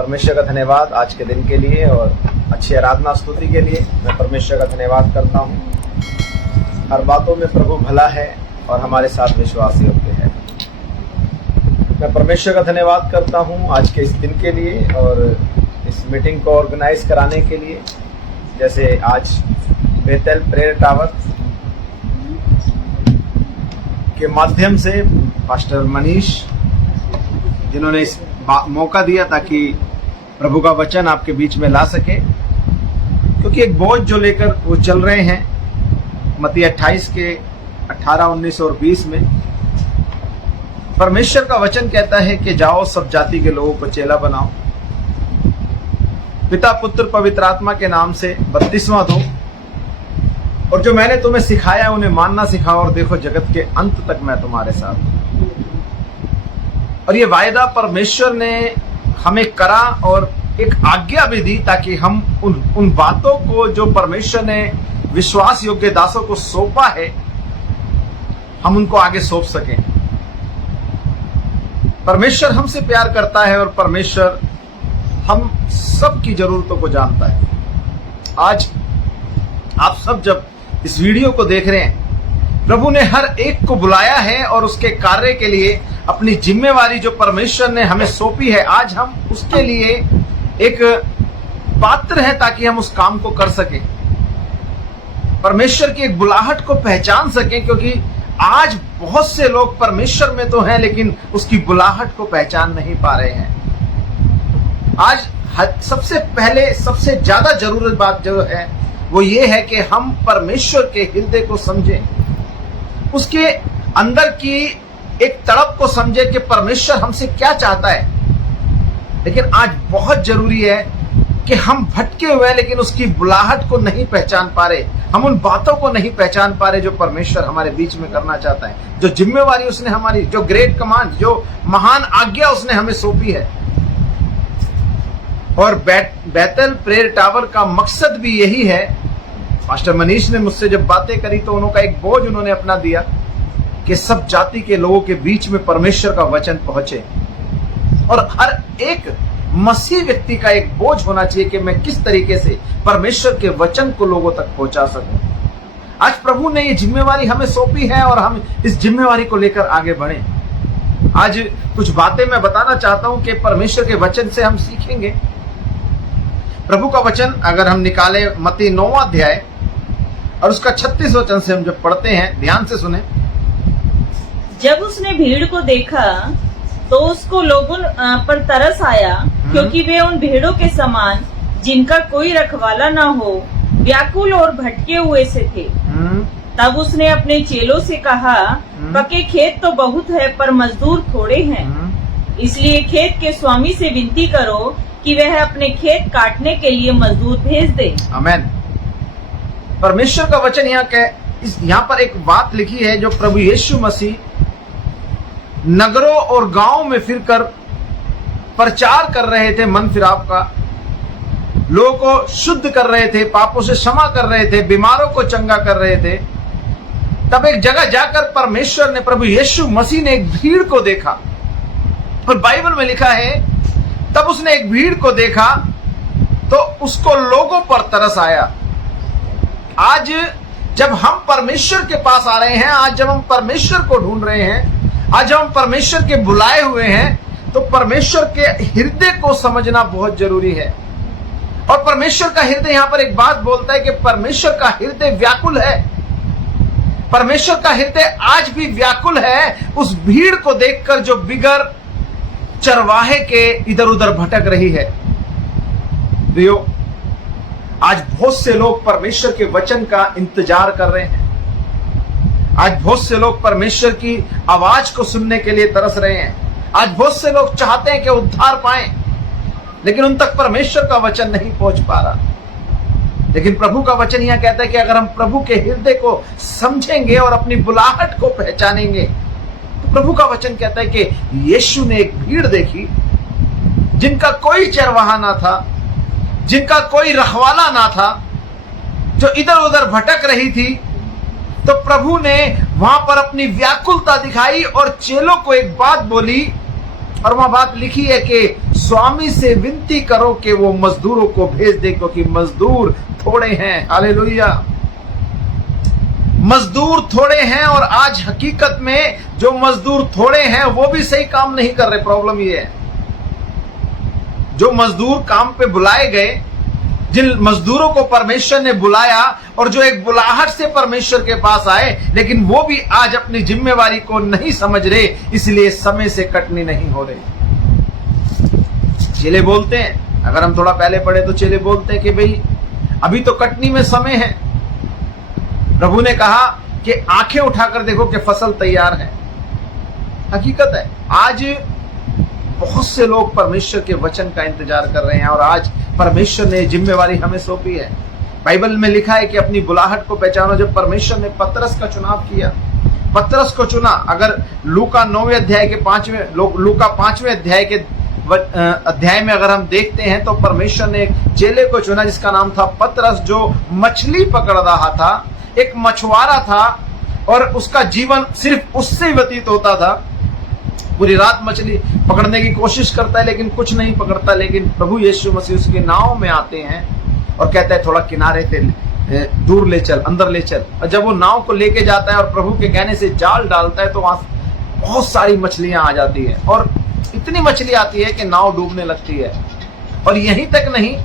परमेश्वर का धन्यवाद आज के दिन के लिए और अच्छी आराधना स्तुति के लिए। मैं परमेश्वर का धन्यवाद करता हूँ। हर बातों में प्रभु भला है और हमारे साथ विश्वास योग्य है। मैं परमेश्वर का धन्यवाद करता हूँ आज के इस दिन के लिए और इस मीटिंग को ऑर्गेनाइज कराने के लिए। जैसे आज बेतेल प्रेयर टावर के माध्यम से पास्टर मनीष जिन्होंने इस मौका दिया ताकि प्रभु का वचन आपके बीच में ला सके, क्योंकि एक बोझ जो लेकर वो चल रहे हैं। मत्ती 28 के 18, 19 और 20 में परमेश्वर का वचन कहता है कि जाओ सब जाति के लोगों को चेला बनाओ, पिता पुत्र पवित्र आत्मा के नाम से बपतिस्मा दो, और जो मैंने तुम्हें सिखाया उन्हें मानना सिखाओ, और देखो जगत के अंत तक मैं तुम्हारे साथ हूं। और ये वायदा परमेश्वर ने हमें करा और एक आज्ञा भी दी ताकि हम उन बातों को जो परमेश्वर ने विश्वास योग्य दासों को सौंपा है, हम उनको आगे सौंप सकें। परमेश्वर हमसे प्यार करता है और परमेश्वर हम सब की जरूरतों को जानता है। आज आप सब जब इस वीडियो को देख रहे हैं, प्रभु ने हर एक को बुलाया है और उसके कार्य के लिए अपनी जिम्मेवारी जो परमेश्वर ने हमें सौंपी है, आज हम उसके लिए एक पात्र हैं ताकि हम उस काम को कर सकें, परमेश्वर की एक बुलाहट को पहचान सकें। क्योंकि आज बहुत से लोग परमेश्वर में तो हैं लेकिन उसकी बुलाहट को पहचान नहीं पा रहे हैं। आज सबसे पहले सबसे ज्यादा जरूरत बात जो है वो ये है कि हम परमेश्वर के हृदय को समझें, उसके अंदर की एक तड़प को समझे कि परमेश्वर हमसे क्या चाहता है। लेकिन आज बहुत जरूरी है कि हम भटके हुए हैं लेकिन उसकी बुलाहट को नहीं पहचान पा रहे, हम उन बातों को नहीं पहचान पा रहे जो परमेश्वर हमारे बीच में करना चाहता है, जो जिम्मेवारी उसने हमारी, जो ग्रेट कमांड, जो महान आज्ञा उसने हमें सौंपी है। और बेतेल प्रेयर टावर का मकसद भी यही है। मास्टर मनीष ने मुझसे जब बातें करी तो उन्होंने एक बोझ उन्होंने अपना दिया कि सब जाति के लोगों के बीच में परमेश्वर का वचन पहुंचे, और हर एक मसीह व्यक्ति का एक बोझ होना चाहिए कि मैं किस तरीके से परमेश्वर के वचन को लोगों तक पहुंचा सकूं। आज प्रभु ने ये जिम्मेवारी हमें सौंपी है और हम इस जिम्मेवारी को लेकर आगे बढ़े। आज कुछ बातें मैं बताना चाहता हूं कि परमेश्वर के वचन से हम सीखेंगे। प्रभु का वचन अगर हम निकाले मत्ती 9वां अध्याय और उसका 36 वचन से हम जब पढ़ते हैं, ध्यान से सुने। जब उसने भीड़ को देखा तो उसको लोगों पर तरस आया, क्योंकि वे उन भीड़ों के समान जिनका कोई रखवाला न हो व्याकुल और भटके हुए से थे। तब उसने अपने चेलों से कहा, पके खेत तो बहुत है पर मजदूर थोड़े हैं, इसलिए खेत के स्वामी से विनती करो कि वह अपने खेत काटने के लिए मजदूर भेज दे। आमीन। परमेश्वर का वचन यहाँ पर एक बात लिखी है जो प्रभु यीशु मसीह नगरों और गांवों में फिरकर प्रचार कर रहे थे, मन फिराव का, लोगों को शुद्ध कर रहे थे, पापों से क्षमा कर रहे थे, बीमारों को चंगा कर रहे थे। तब एक जगह जाकर परमेश्वर ने, प्रभु यीशु मसीह ने एक भीड़ को देखा, और बाइबल में लिखा है तब उसने एक भीड़ को देखा तो उसको लोगों पर तरस आया। आज जब हम परमेश्वर के पास आ रहे हैं, आज जब हम परमेश्वर को ढूंढ रहे हैं, आज जब हम परमेश्वर के बुलाए हुए हैं, तो परमेश्वर के हृदय को समझना बहुत जरूरी है। और परमेश्वर का हृदय, यहां पर एक बात बोलता है कि परमेश्वर का हृदय व्याकुल है। परमेश्वर का हृदय आज भी व्याकुल है उस भीड़ को देखकर जो बिगर चरवाहे के इधर उधर भटक रही है। प्रियो, आज बहुत से लोग परमेश्वर के वचन का इंतजार कर रहे हैं। आज बहुत से लोग परमेश्वर की आवाज को सुनने के लिए तरस रहे हैं। आज बहुत से लोग चाहते हैं कि उद्धार पाएं, लेकिन उन तक परमेश्वर का वचन नहीं पहुंच पा रहा। लेकिन प्रभु का वचन यहां कहता है कि अगर हम प्रभु के हृदय को समझेंगे और अपनी बुलाहट को पहचानेंगे, तो प्रभु का वचन कहता है कि यीशु ने एक भीड़ देखी जिनका कोई चरवाहा ना था, जिनका कोई रखवाला ना था, जो इधर उधर भटक रही थी। तो प्रभु ने वहां पर अपनी व्याकुलता दिखाई और चेलों को एक बात बोली, और वहां बात लिखी है कि स्वामी से विनती करो कि वो मजदूरों को भेज दे, क्योंकि मजदूर थोड़े हैं। हालेलुया। मजदूर थोड़े हैं, और आज हकीकत में जो मजदूर थोड़े हैं वो भी सही काम नहीं कर रहे। प्रॉब्लम ये है, जो मजदूर काम पे बुलाए गए, जिन मजदूरों को परमेश्वर ने बुलाया और जो एक बुलाहट से परमेश्वर के पास आए, लेकिन वो भी आज अपनी जिम्मेवारी को नहीं समझ रहे, इसलिए समय से कटनी नहीं हो रही। चेले बोलते हैं, अगर हम थोड़ा पहले पढ़े तो चेले बोलते हैं कि भाई अभी तो कटनी में समय है। प्रभु ने कहा कि आंखें उठाकर देखो कि फसल तैयार है। हकीकत है, आज बहुत से लोग परमेश्वर के वचन का इंतजार कर रहे हैं, और आज परमेश्वर ने जिम्मेवारी हमें सौंपी है। बाइबल में लिखा है कि अपनी बुलाहट को पहचानो। जब परमेश्वर ने पतरस का चुनाव किया, पतरस को चुना, अगर लूका 9वें अध्याय के 5वें अध्याय में अगर हम देखते हैं तो परमेश्वर ने एक चेले को चुना जिसका नाम था पतरस, जो मछली पकड़ रहा था, एक मछुआरा था, और उसका जीवन सिर्फ उससे व्यतीत होता था। पूरी रात मछली पकड़ने की कोशिश करता है लेकिन कुछ नहीं पकड़ता। लेकिन प्रभु यीशु मसीह उसकी नाव में आते हैं और कहता है थोड़ा किनारे से दूर ले चल, अंदर ले चल। और जब वो नाव को लेके जाता है और प्रभु के कहने से जाल डालता है तो वहां बहुत सारी मछलियां आ जाती है, और इतनी मछली आती है कि नाव डूबने लगती है। और यहीं तक नहीं,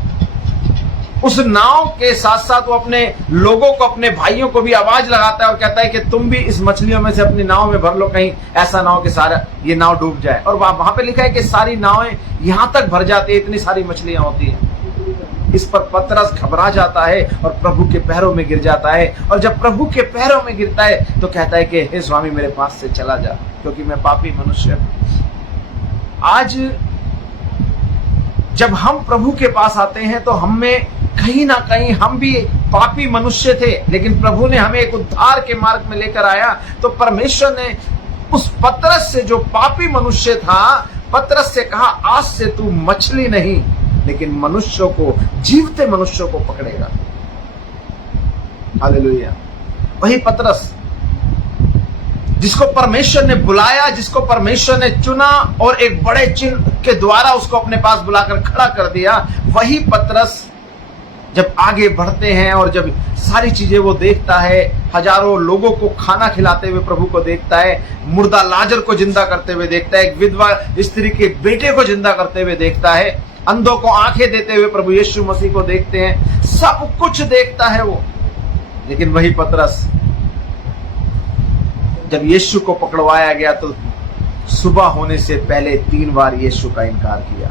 उस नाव के साथ साथ वो अपने लोगों को, अपने भाइयों को भी आवाज लगाता है और कहता है कि तुम भी इस मछलियों में से अपनी नाव में भर लो, कहीं ऐसा ना हो कि सारा ये नाव डूब जाए। और वहां पे लिखा है कि सारी नावें यहां तक भर जाती है, इतनी सारी मछलियां होती हैं। इस पर पतरस घबरा जाता है और प्रभु के पैरों में गिर जाता है। और जब प्रभु के पैरों में गिरता है तो कहता है कि हे स्वामी मेरे पास से चला जा, क्योंकि मैं पापी मनुष्य हूं। आज जब हम प्रभु के पास आते हैं तो हमें कहीं ना कहीं, हम भी पापी मनुष्य थे, लेकिन प्रभु ने हमें एक उद्धार के मार्ग में लेकर आया। तो परमेश्वर ने उस पतरस से, जो पापी मनुष्य था, पतरस से कहा आज से तू मछली नहीं लेकिन मनुष्यों को, जीवते मनुष्यों को पकड़ेगा। हालेलुया। वही पतरस जिसको परमेश्वर ने बुलाया, जिसको परमेश्वर ने चुना और एक बड़े चिन्ह के द्वारा उसको अपने पास बुलाकर खड़ा कर दिया, वही पतरस जब आगे बढ़ते हैं और जब सारी चीजें वो देखता है, हजारों लोगों को खाना खिलाते हुए प्रभु को देखता है, मुर्दा लाजर को जिंदा करते हुए देखता है, एक विधवा स्त्री के बेटे को जिंदा करते हुए देखता है, अंधों को आंखें देते हुए प्रभु यीशु मसीह को देखते हैं, सब कुछ देखता है वो। लेकिन वही पतरस जब यीशु को पकड़वाया गया तो सुबह होने से पहले 3 बार यीशु का इनकार किया।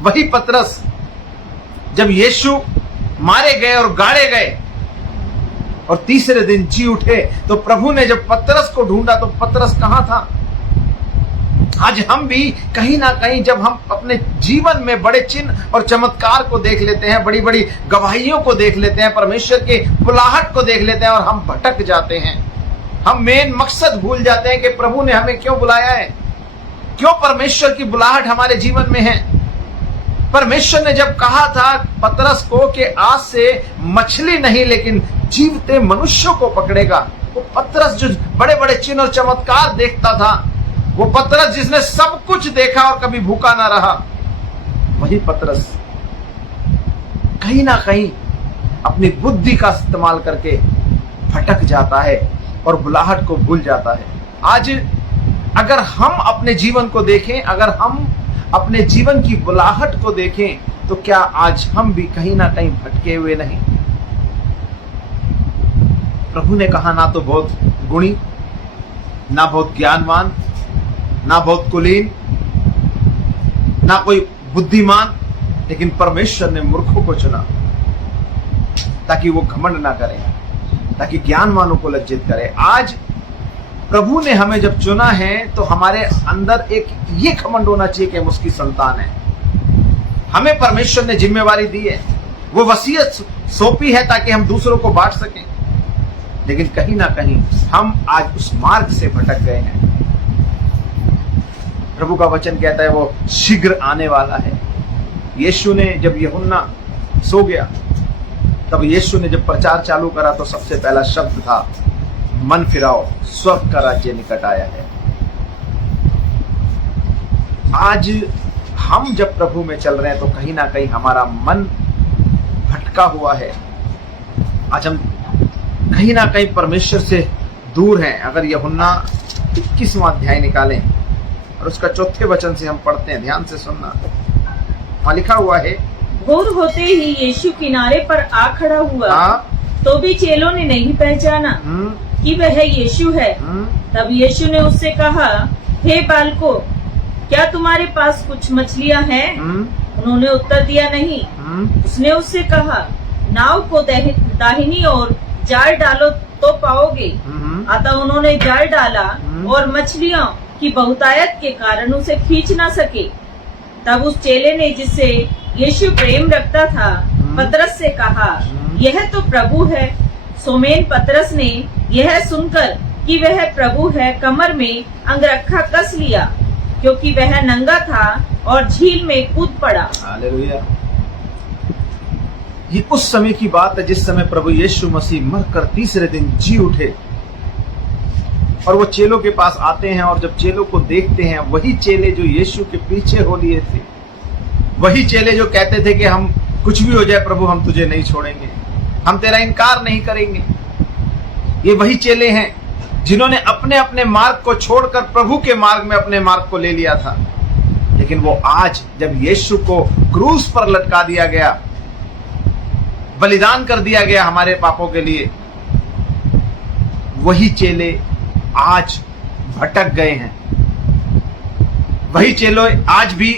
वही पतरस जब यीशु मारे गए और गाड़े गए और तीसरे दिन जी उठे, तो प्रभु ने जब पतरस को ढूंढा तो पतरस कहां था। आज हम भी कहीं ना कहीं जब हम अपने जीवन में बड़े चिन्ह और चमत्कार को देख लेते हैं, बड़ी बड़ी गवाहियों को देख लेते हैं, परमेश्वर के बुलाहट को देख लेते हैं और हम भटक जाते हैं। हम मेन मकसद भूल जाते हैं कि प्रभु ने हमें क्यों बुलाया है, क्यों परमेश्वर की बुलाहट हमारे जीवन में है। परमेश्वर ने जब कहा था पतरस को कि आज से मछली नहीं लेकिन जीवते मनुष्यों को पकड़ेगा, वो पतरस जो बड़े बड़े चिन्ह और चमत्कार देखता था, वो पतरस जिसने सब कुछ देखा और कभी भूखा ना रहा, वही पतरस कहीं ना कहीं अपनी बुद्धि का इस्तेमाल करके भटक जाता है और बुलाहट को भूल जाता है। आज अगर हम अपने जीवन को देखें, अगर हम अपने जीवन की बुलाहट को देखें, तो क्या आज हम भी कहीं ना कहीं भटके हुए नहीं। प्रभु ने कहा ना तो बहुत गुणी, ना बहुत ज्ञानवान, ना बहुत कुलीन, ना कोई बुद्धिमान, लेकिन परमेश्वर ने मूर्खों को चुना ताकि वो घमंड ना करें, ताकि ज्ञानवानों को लज्जित करे। आज प्रभु ने हमें जब चुना है तो हमारे अंदर एक ये घमंड होना चाहिए कि हम उसकी संतान है। हमें परमेश्वर ने जिम्मेवारी दी है, वो वसीयत सौंपी है ताकि हम दूसरों को बांट सकें, लेकिन कहीं ना कहीं हम आज उस मार्ग से भटक गए हैं। प्रभु का वचन कहता है वो शीघ्र आने वाला है। यीशु ने जब यूहन्ना सो गया, तब यीशु ने जब प्रचार चालू करा तो सबसे पहला शब्द था मन फिराओ, स्वर्ग का राज्य निकट आया है। आज हम जब प्रभु में चल रहे हैं तो कहीं ना कहीं हमारा मन भटका हुआ है। आज हम कहीं ना कहीं परमेश्वर से दूर हैं। अगर यूहन्ना 21वां अध्याय निकालें और उसका 4थे वचन से हम पढ़ते हैं, ध्यान से सुनना। वहां लिखा हुआ है, भोर होते ही यीशु किनारे पर आ खड़ा हुआ। तो भी चेलों ने नहीं पहचाना कि वह यीशु है। तब यीशु ने उससे कहा, हे बालकों, क्या तुम्हारे पास कुछ मछलियां हैं? उन्होंने उत्तर दिया, नहीं। उसने उससे कहा, नाव को दाहिनी ओर जाल डालो तो पाओगे। अतः उन्होंने जाल डाला और मछलियों की बहुतायत के कारण उसे खींच न सके। तब उस चेले ने, जिससे यीशु प्रेम रखता था, पतरस से कहा, यह तो प्रभु है। सोमेन पतरस ने यह सुनकर कि वह प्रभु है, कमर में अंगरखा कस लिया, क्योंकि वह नंगा था, और झील में कूद पड़ा। हालेलुया। ये उस समय की बात है जिस समय प्रभु यीशु मसीह मरकर तीसरे दिन जी उठे और वो चेलों के पास आते हैं। और जब चेलों को देखते हैं, वही चेले जो यीशु के पीछे हो लिए थे, वही चेले जो कहते थे कि हम कुछ भी हो जाए प्रभु, हम तुझे नहीं छोड़ेंगे, हम तेरा इनकार नहीं करेंगे, ये वही चेले हैं जिन्होंने अपने अपने मार्ग को छोड़कर प्रभु के मार्ग में अपने मार्ग को ले लिया था। लेकिन वो आज जब यीशु को क्रूस पर लटका दिया गया, बलिदान कर दिया गया हमारे पापों के लिए, वही चेले आज भटक गए हैं। वही चेले आज भी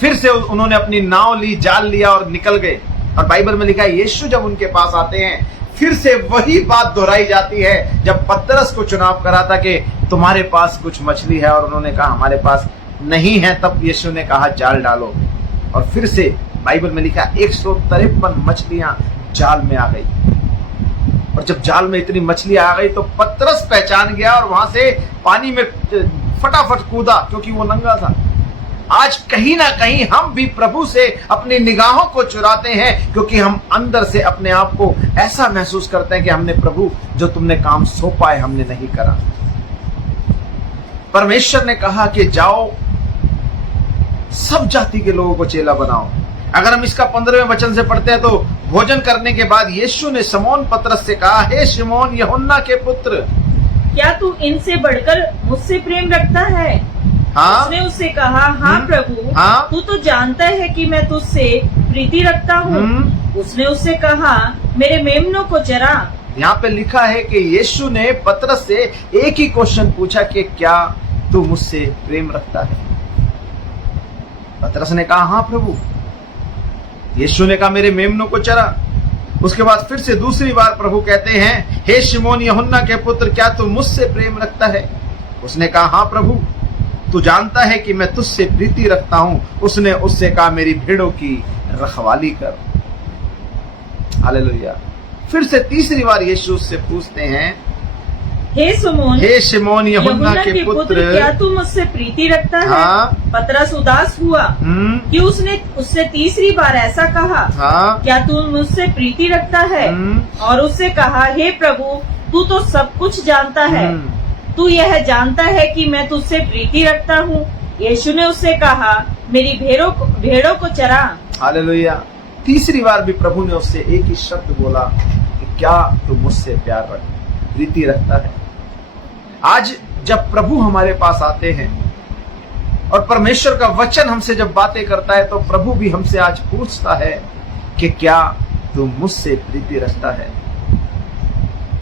फिर से उन्होंने अपनी नाव ली, जाल लिया और निकल गए। और बाइबल में लिखा है, यीशु जब उनके पास आते हैं, फिर से वही बात दोहराई जाती है जब पतरस को चुनाव करा था कि तुम्हारे पास कुछ मछली है, और उन्होंने कहा हमारे पास नहीं है। तब यीशु ने कहा जाल डालो, और फिर से बाइबल में लिखा 153 मछलियां जाल में आ गई। और जब जाल में इतनी मछलियां आ गई तो पतरस पहचान गया और वहां से पानी में फटाफट कूदा, क्योंकि वो नंगा था। आज कहीं ना कहीं हम भी प्रभु से अपनी निगाहों को चुराते हैं, क्योंकि हम अंदर से अपने आप को ऐसा महसूस करते हैं कि हमने प्रभु जो तुमने काम सौंपा है हमने नहीं करा। परमेश्वर ने कहा कि जाओ सब जाति के लोगों को चेला बनाओ। अगर हम इसका 15वें वचन से पढ़ते हैं तो भोजन करने के बाद यीशु ने शमौन पतरस से कहा, हे शिमोन यूहन्ना के पुत्र, क्या तू इनसे बढ़कर मुझसे प्रेम रखता है? हाँ? उसने उससे कहा, हाँ प्रभु, हाँ? तू तो जानता है कि मैं तुझसे प्रीति रखता हूँ। उसने उससे कहा, मेरे मेमनों को चरा। यहाँ पे लिखा है कि यीशु ने पतरस से एक ही क्वेश्चन पूछा कि क्या तू मुझसे प्रेम रखता है? पतरस ने कहा, हाँ प्रभु। यीशु ने कहा, मेरे मेमनों को चरा। उसके बाद फिर से दूसरी बार प्रभु कहते हैं, हे शिमोन यूहन्ना के पुत्र, क्या तू मुझसे प्रेम रखता है? उसने कहा, हाँ प्रभु, तू जानता है कि मैं तुझसे प्रीति रखता हूं। उसने उससे कहा, मेरी भेड़ों की रखवाली कर। हालेलुया। फिर से तीसरी बार यीशु उससे पूछते हैं, हे शिमोन यूहन्ना के पुत्र, क्या तू मुझसे प्रीति रखता है? हाँ? पतरस उदास हुआ कि उसने उससे तीसरी बार ऐसा कहा। हाँ? क्या तू मुझसे प्रीति रखता है? और उससे कहा, हे प्रभु, तू तो सब कुछ जानता है, तू यह जानता है कि मैं तुझसे प्रीति रखता हूँ। यीशु ने उससे कहा, मेरी भेड़ों को चरा। हालेलुया। तीसरी बार भी प्रभु ने उससे एक ही शब्द बोला कि क्या तू मुझसे प्रीति रखता है? आज जब प्रभु हमारे पास आते हैं और परमेश्वर का वचन हमसे जब बातें करता है, तो प्रभु भी हमसे आज पूछता है कि क्या तू मुझसे प्रीति रखता है?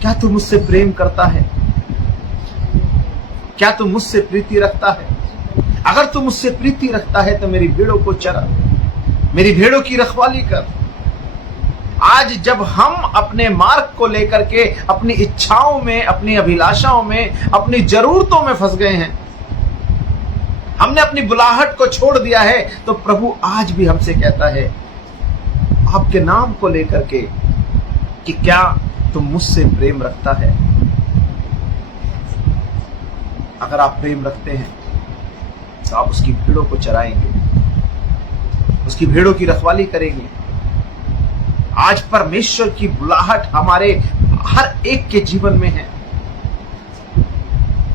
क्या तू मुझसे प्रेम करता है? क्या तू मुझसे प्रीति रखता है? अगर तू मुझसे प्रीति रखता है तो मेरी भेड़ों को चरा, मेरी भेड़ों की रखवाली कर। आज जब हम अपने मार्ग को लेकर के अपनी इच्छाओं में, अपनी अभिलाषाओं में, अपनी जरूरतों में फंस गए हैं, हमने अपनी बुलाहट को छोड़ दिया है, तो प्रभु आज भी हमसे कहता है आपके नाम को लेकर के कि क्या तुम मुझसे प्रेम रखता है? अगर आप प्रेम रखते हैं तो आप उसकी भेड़ों को चराएंगे, उसकी भेड़ों की रखवाली करेंगे। आज परमेश्वर की बुलाहट हमारे हर एक के जीवन में है।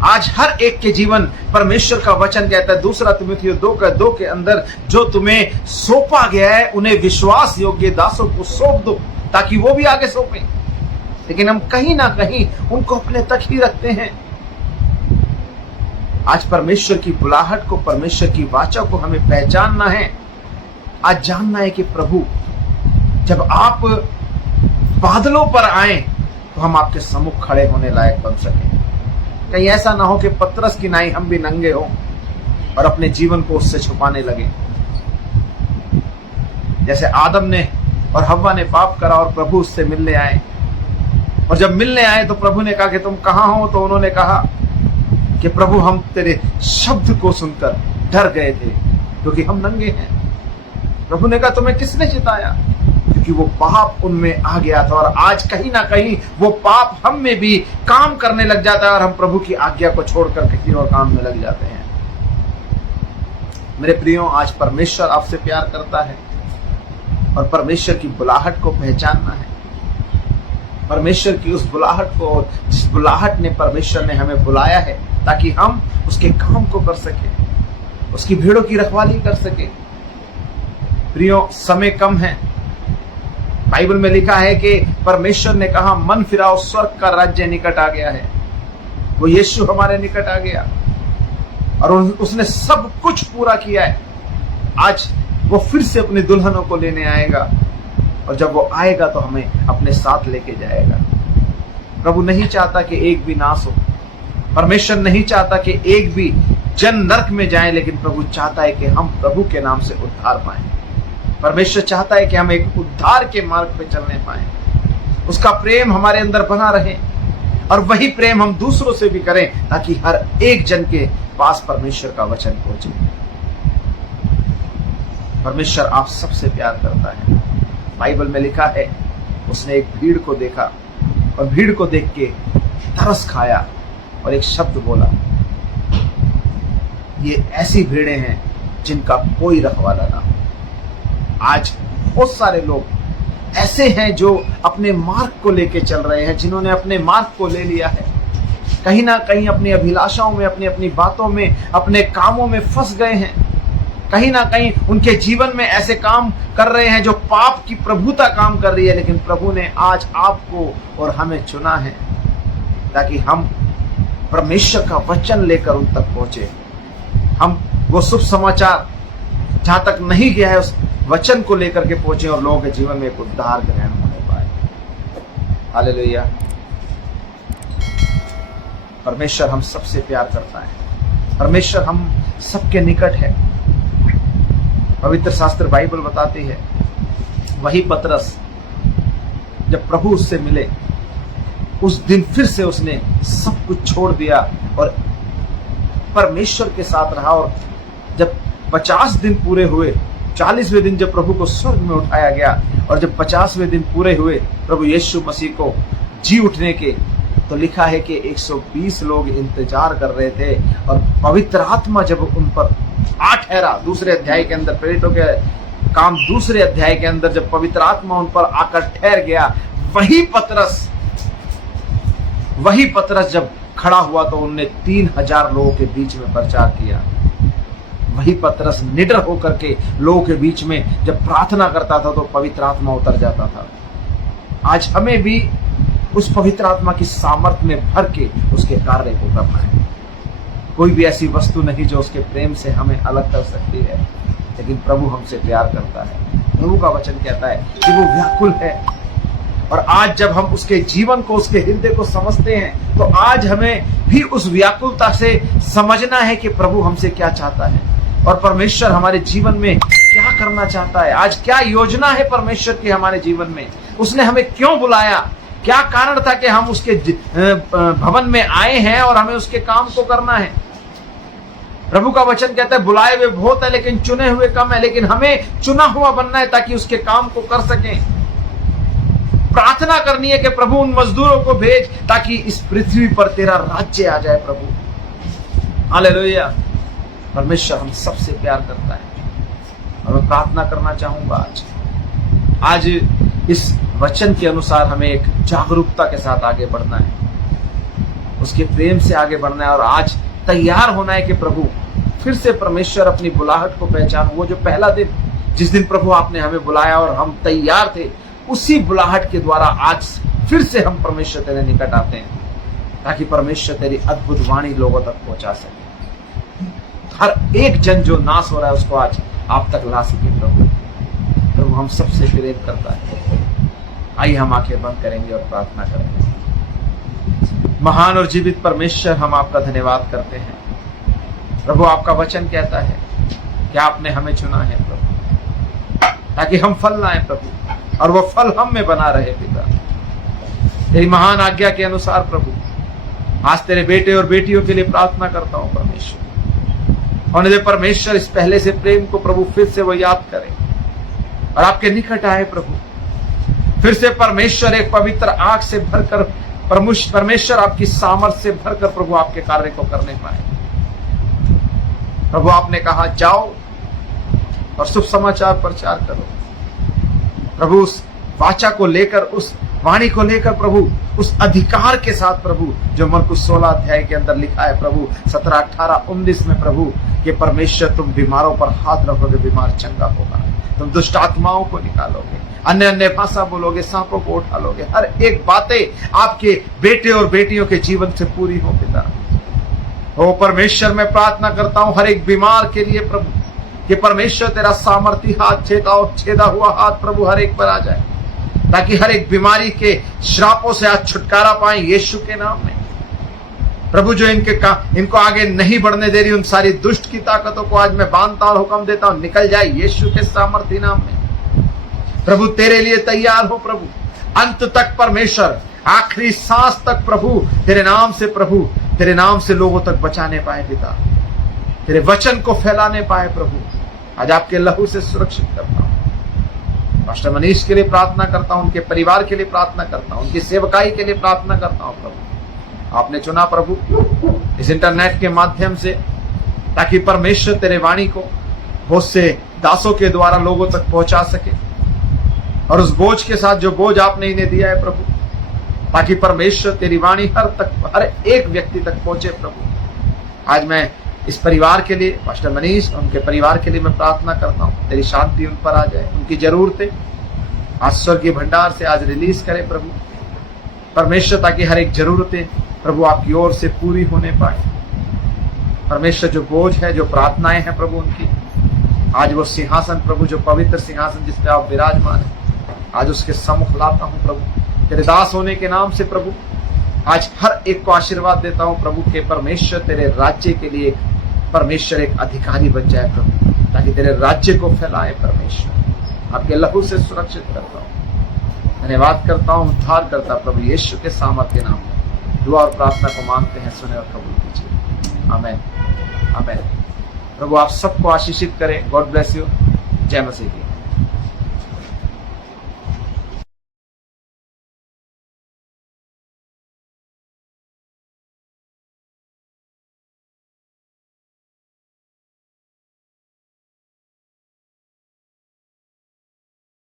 आज हर एक के जीवन, परमेश्वर का वचन कहता है 2 तिमुथियुस 2:2 के अंदर, जो तुम्हें सौंपा गया है उन्हें विश्वास योग्य दासों को सौंप दो ताकि वो भी आगे सौंपे। लेकिन हम कहीं ना कहीं उनको अपने तक ही रखते हैं। आज परमेश्वर की बुलाहट को, परमेश्वर की वाचा को हमें पहचानना है। आज जानना है कि प्रभु जब आप बादलों पर आए तो हम आपके सम्मुख खड़े होने लायक बन सके। कहीं ऐसा ना हो कि पतरस की नाई हम भी नंगे हो और अपने जीवन को उससे छुपाने लगे। जैसे आदम ने और हव्वा ने पाप करा और प्रभु उससे मिलने आए, और जब मिलने आए तो प्रभु ने कहा कि तुम कहां हो, तो उन्होंने कहा कि प्रभु हम तेरे शब्द को सुनकर डर गए थे क्योंकि हम नंगे हैं। प्रभु ने कहा तुम्हें किसने चिताया? क्योंकि वो पाप उनमें आ गया था। और आज कहीं ना कहीं वो पाप हम में भी काम करने लग जाता है और हम प्रभु की आज्ञा को छोड़कर किसी और काम में लग जाते हैं। मेरे प्रियो, आज परमेश्वर आपसे प्यार करता है और परमेश्वर की बुलाहट को पहचानना है। परमेश्वर की उस बुलाहट को, जिस बुलाहट ने परमेश्वर ने हमें बुलाया है ताकि हम उसके काम को कर सके, उसकी भेड़ों की रखवाली कर सके। प्रियो, समय कम है। बाइबल में लिखा है कि परमेश्वर ने कहा मन फिराओ, स्वर्ग का राज्य निकट आ गया है। वो यीशु हमारे निकट आ गया और उसने सब कुछ पूरा किया है। आज वो फिर से अपनी दुल्हनों को लेने आएगा और जब वो आएगा तो हमें अपने साथ लेके जाएगा। प्रभु नहीं चाहता कि एक भी नाश हो। परमेश्वर नहीं चाहता कि एक भी जन नरक में जाए, लेकिन प्रभु चाहता है कि हम प्रभु के नाम से उद्धार पाएं। परमेश्वर चाहता है कि हम एक उद्धार के मार्ग पे चलने पाएं। उसका प्रेम हमारे अंदर बना रहे और वही प्रेम हम दूसरों से भी करें ताकि हर एक जन के पास परमेश्वर का वचन पहुंचे। परमेश्वर आप सबसे प्यार करता है। बाइबल में लिखा है उसने एक भीड़ को देखा और भीड़ को देख के तरस खाया और एक शब्द बोला, ये ऐसी भीड़ें हैं जिनका कोई रखवाला ना हो। आज बहुत सारे लोग ऐसे हैं जो अपने मार्ग को लेके चल रहे हैं, जिन्होंने अपने मार्ग को ले लिया है, कहीं ना कहीं अपनी अभिलाषाओं में, अपनी अपनी बातों में, अपने कामों में फंस गए हैं। कहीं ना कहीं उनके जीवन में ऐसे काम कर रहे हैं जो पाप की प्रभुता काम कर रही है। लेकिन प्रभु ने आज आपको और हमें चुना है ताकि हम परमेश्वर का वचन लेकर उन तक पहुंचे। हम वो शुभ समाचार जहां तक नहीं गया है उस वचन को लेकर के पहुंचे और लोगों के जीवन में एक उद्धार ग्रहण होने पाए। हालेलुया। परमेश्वर हम सबसे प्यार करता है। परमेश्वर हम सबके निकट है। पवित्र शास्त्र बाइबल बताती है वही पतरस जब प्रभु उससे मिले उस दिन फिर से उसने सब कुछ छोड़ दिया और परमेश्वर के साथ रहा। और जब 50 दिन पूरे हुए, 40वें दिन जब प्रभु को स्वर्ग में उठाया गया और जब 50वें दिन पूरे हुए प्रभु यीशु मसीह को जी उठने के, तो लिखा है कि 120 लोग इंतजार कर रहे थे और पवित्र आत्मा जब उन पर आ ठहरा, दूसरे अध्याय के अंदर, प्रेरितों के काम दूसरे अध्याय के अंदर जब पवित्र आत्मा उन पर आकर ठहर गया, वही पतरस जब खड़ा हुआ तो उनने 3000 लोगों के बीच में प्रचार किया। वही पतरस निडर होकर के लोगों के बीच में जब प्रार्थना करता था तो पवित्र आत्मा उतर जाता था। आज हमें भी उस पवित्र आत्मा की सामर्थ्य में भर के उसके कार्य को करना है। कोई भी ऐसी वस्तु नहीं जो उसके प्रेम से हमें अलग कर सकती है, लेकिन प्रभु हमसे प्यार करता है। प्रभु का वचन कहता है कि वो व्याकुल है और आज जब हम उसके जीवन को, उसके हृदय को समझते हैं तो आज हमें भी उस व्याकुलता से समझना है कि प्रभु हमसे क्या चाहता है और परमेश्वर हमारे जीवन में क्या करना चाहता है। आज क्या योजना है परमेश्वर की हमारे जीवन में, उसने हमें क्यों बुलाया, क्या कारण था कि हम उसके भवन में आए हैं और हमें उसके काम को करना है। प्रभु का वचन कहता है बुलाए हुए बहुत है लेकिन चुने हुए कम है, लेकिन हमें चुना हुआ बनना है ताकि उसके काम को कर सकें। प्रार्थना करनी है कि प्रभु उन मजदूरों को भेज ताकि इस पृथ्वी पर तेरा राज्य आ जाए। प्रभु हालेलुया। परमेश्वर हम सबसे प्यार करता है और मैं प्रार्थना करना चाहूंगा आज इस वचन के अनुसार हमें एक जागरूकता के साथ आगे बढ़ना है। उसके प्रेम से आगे बढ़ना है और आज तैयार होना है कि प्रभु फिर से परमेश्वर अपनी बुलाहट को पहचान। वो जो पहला दिन जिस दिन प्रभु आपने हमें बुलाया और हम तैयार थे, उसी बुलाहट के द्वारा आज फिर से हम परमेश्वर तेरे निकट आते हैं, ताकि परमेश्वर तेरी अद्भुत वाणी लोगों तक पहुंचा सके। हर एक जन जो नाश हो रहा है उसको आज आप तक ला सके प्रभु। प्रभु हम सबसे प्रेम करता है। आइए हम आंखें बंद करेंगे और प्रार्थना करेंगे। महान और जीवित परमेश्वर, हम आपका धन्यवाद करते हैं प्रभु। आपका वचन कहता है कि आपने हमें चुना है प्रभु, ताकि हम फल लाएं प्रभु, और वो फल हम में बना रहे पिता। तेरी महान आज्ञा के अनुसार प्रभु आज तेरे बेटे और बेटियों के लिए प्रार्थना करता हूं परमेश्वर। होने दे परमेश्वर इस पहले से प्रेम को प्रभु फिर से वो याद करें और आपके निकट आए प्रभु। फिर से परमेश्वर एक पवित्र आंख से भरकर परमेश्वर आपकी सामर्थ्य से भरकर प्रभु आपके कार्य को करने पाए प्रभु। आपने कहा जाओ और शुभ समाचार प्रचार करो प्रभु। उस वाचा को लेकर, उस वाणी को लेकर प्रभु, उस अधिकार के साथ प्रभु जो मरकुस 16 अध्याय के अंदर लिखा है प्रभु 17, 18, 19 में प्रभु कि परमेश्वर तुम बीमारों पर हाथ रखोगे, बीमार चंगा होगा। तुम दुष्ट आत्माओं को निकालोगे, अन्य अन्य भाषा बोलोगे, सांपों को उठा लोगे। हर एक बातें आपके बेटे और बेटियों के जीवन से पूरी हो पिता। ओ परमेश्वर, मैं प्रार्थना करता हूं हर एक बीमार के लिए प्रभु कि परमेश्वर तेरा सामर्थी हाथ, छेदा हुआ हाथ प्रभु हर एक पर आ जाए, ताकि हर एक बीमारी के श्रापों से आज छुटकारा पाए यीशु के नाम में प्रभु। जो इनको आगे नहीं बढ़ने दे रही उन सारी दुष्ट की ताकतों को आज मैं बांधता और हुक्म देता हूं, निकल जाए यीशु के सामर्थी नाम में प्रभु। तेरे लिए तैयार हो प्रभु, अंत तक परमेश्वर, आखिरी सांस तक प्रभु तेरे नाम से प्रभु, तेरे नाम से लोगों तक बचाने पाए पिता, तेरे वचन को फैलाने पाए प्रभु। आज आपके लहू से सुरक्षित करता हूं। पास्टर मनीष के लिए प्रार्थना करता हूं, उनके परिवार के लिए प्रार्थना करता हूं, उनकी सेवकाई के लिए प्रार्थना करता हूं प्रभु। आपने चुना प्रभु इस इंटरनेट के माध्यम से, ताकि परमेश्वर तेरे वाणी को बहुत से दासों के द्वारा लोगों तक पहुंचा सके, और उस बोझ के साथ जो बोझ आपने इन्हें दिया है प्रभु, ताकि परमेश्वर तेरी वाणी हर एक व्यक्ति तक पहुंचे प्रभु। आज मैं इस परिवार के लिए, पास्टर मनीष उनके परिवार के लिए मैं प्रार्थना करता हूं, तेरी शांति उन पर आ जाए। उनकी जरूरतें आज स्वर्गीय भंडार से आज रिलीज करे प्रभु परमेश्वर, ताकि हर एक जरूरतें प्रभु आपकी ओर से पूरी होने पाए परमेश्वर। जो बोझ है, जो प्रार्थनाएं हैं प्रभु उनकी, आज वो सिंहासन प्रभु, जो पवित्र सिंहासन जिस पे आप विराजमान है, आज उसके सम्मुख लाता हूं प्रभु। तेरे दास होने के नाम से प्रभु आज हर एक को आशीर्वाद देता हूं प्रभु के परमेश्वर तेरे राज्य के लिए परमेश्वर एक अधिकारी बन जाए प्रभु, ताकि तेरे राज्य को फैलाए परमेश्वर। आपके लहू से सुरक्षित करता हूं, धन्यवाद करता हूं, उद्धार करता प्रभु यीशु के सामर्थ्य नाम में दुआ और प्रार्थना को मांगते हैं, सुने और कबूल कीजिए। आमीन आमीन। प्रभु आप सबको आशीषित करें। God bless you. जय मसीह की।